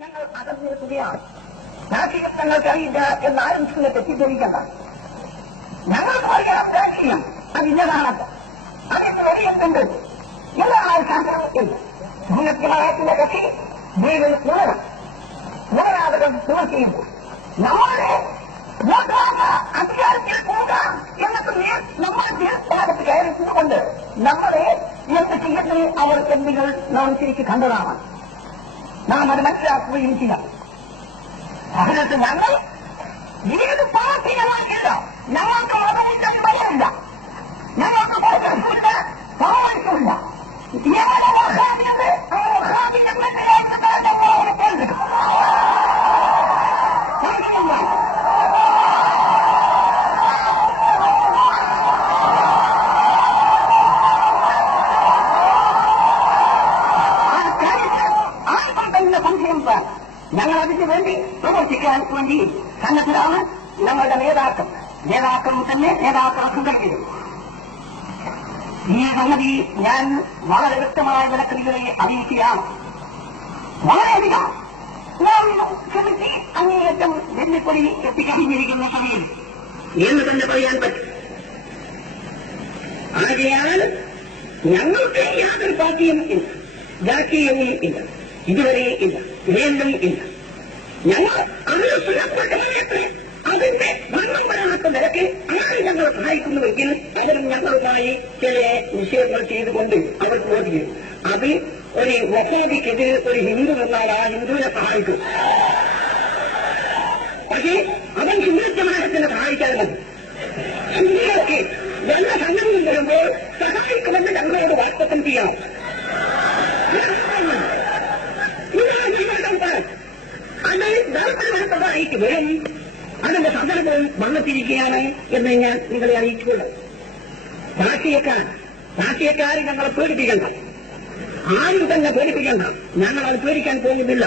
ഞങ്ങൾ അകന്നിരിക്കുകയാണ്. രാഷ്ട്രീയം ഞങ്ങൾക്കറിയില്ല എന്നാരും ചില തെറ്റിദ്ധരിക്കണ്ട. ഞങ്ങൾക്ക് അറിയാം രാഷ്ട്രീയം അതിന്നതാണത്, അതിന് വലിയുണ്ട് എന്നാണ് സാധ്യതയില്ല. ജനത്തിനായത്തിന്റെ കക്ഷി വീടിൽ ഉണരാതകൾ തുറക്കിയുണ്ട്. നമ്മുടെ അധികാരത്തിൽ പോകാം എന്നൊക്കെ നമ്മുടെ ഭാഗത്ത് കയറിച്ചുകൊണ്ട് നമ്മളെ എന്ത് ചെയ്യുന്നു അവർ എന്തുകൾ നാം ശരിക്ക് കണ്ടതാണ്. നാം അത് മനസ്സിലാക്കുകയും ചെയ്യാം. അതിനകത്ത് ഞങ്ങൾ ഏത് പാർട്ടികളാകില്ല, ഞങ്ങൾക്ക് മതവിശ്വാസമില്ല, ഞങ്ങൾക്ക് സമാവശ്യമില്ല. ഞങ്ങൾ അതിന് വേണ്ടി പ്രവർത്തിക്കാൻ വേണ്ടി സന്നദ്ധരാണ് ഞങ്ങളുടെ നേതാക്കൾ തന്നെ നേതാക്കളെ സംഘടിപ്പിക്കും. ഈ സംഗതി ഞാൻ വളരെ വ്യക്തമായ വിലക്കളികളെ അറിയിക്കുകയാണ്. വളരെയധികം ശ്രമിച്ച് അങ്ങേയറ്റം വെല്ലുപ്പൊടി എത്തിക്കഴിഞ്ഞിരിക്കുന്ന സമയം എന്ന് തന്നെ പറയാൻ പറ്റും. ആകയാൽ ഞങ്ങൾക്ക് യാതൊരു പാർട്ടിയും ഇല്ല, രാഷ്ട്രീയവും ഇല്ല, ഇതുവരെ ഇല്ല, വേണ്ടും ഇല്ല. ഞങ്ങൾ അതിന് സുരക്ഷപ്പെട്ട അതിന്റെ ഭരണം വരാത്ത നിരക്ക് ആരും ഞങ്ങളെ സഹായിക്കുന്നുവെങ്കിൽ അവരും ഞങ്ങളുമായി ചില നിശ്ചയങ്ങൾ ചെയ്തുകൊണ്ട് അവർക്ക് വോട്ട് ചെയ്യും. അത് ഒരു വഫാദിക്കെതിരെ ഒരു ഹിന്ദു നിന്നാൽ ആ ഹിന്ദുവിനെ സഹായിക്കും. പക്ഷേ അവൻ ഹിന്ദുത്വമാനത്തിനെ സഹായിക്കാൻ മതി. ഹിന്ദുക്കൾക്ക് വല്ല സംഘടന വരുമ്പോൾ സഹായിക്കുമെന്ന് ഞങ്ങളോട് വാഗ്ദത്തം ചെയ്യണം. അത് ദാർഢ്യമായിട്ട് വരും. അതിന്റെ സന്ദർഭവും വന്നെത്തിയിരിക്കുകയാണ് എന്ന് ഞാൻ നിങ്ങളെ അറിയിച്ചുകൊള്ളു. രാഷ്ട്രീയക്കാർ ഞങ്ങളെ പേടിപ്പിക്കണ്ട, ആരും തന്നെ പേടിപ്പിക്കണ്ട. ഞങ്ങൾ അത് പേടിക്കാൻ പോകുന്നില്ല.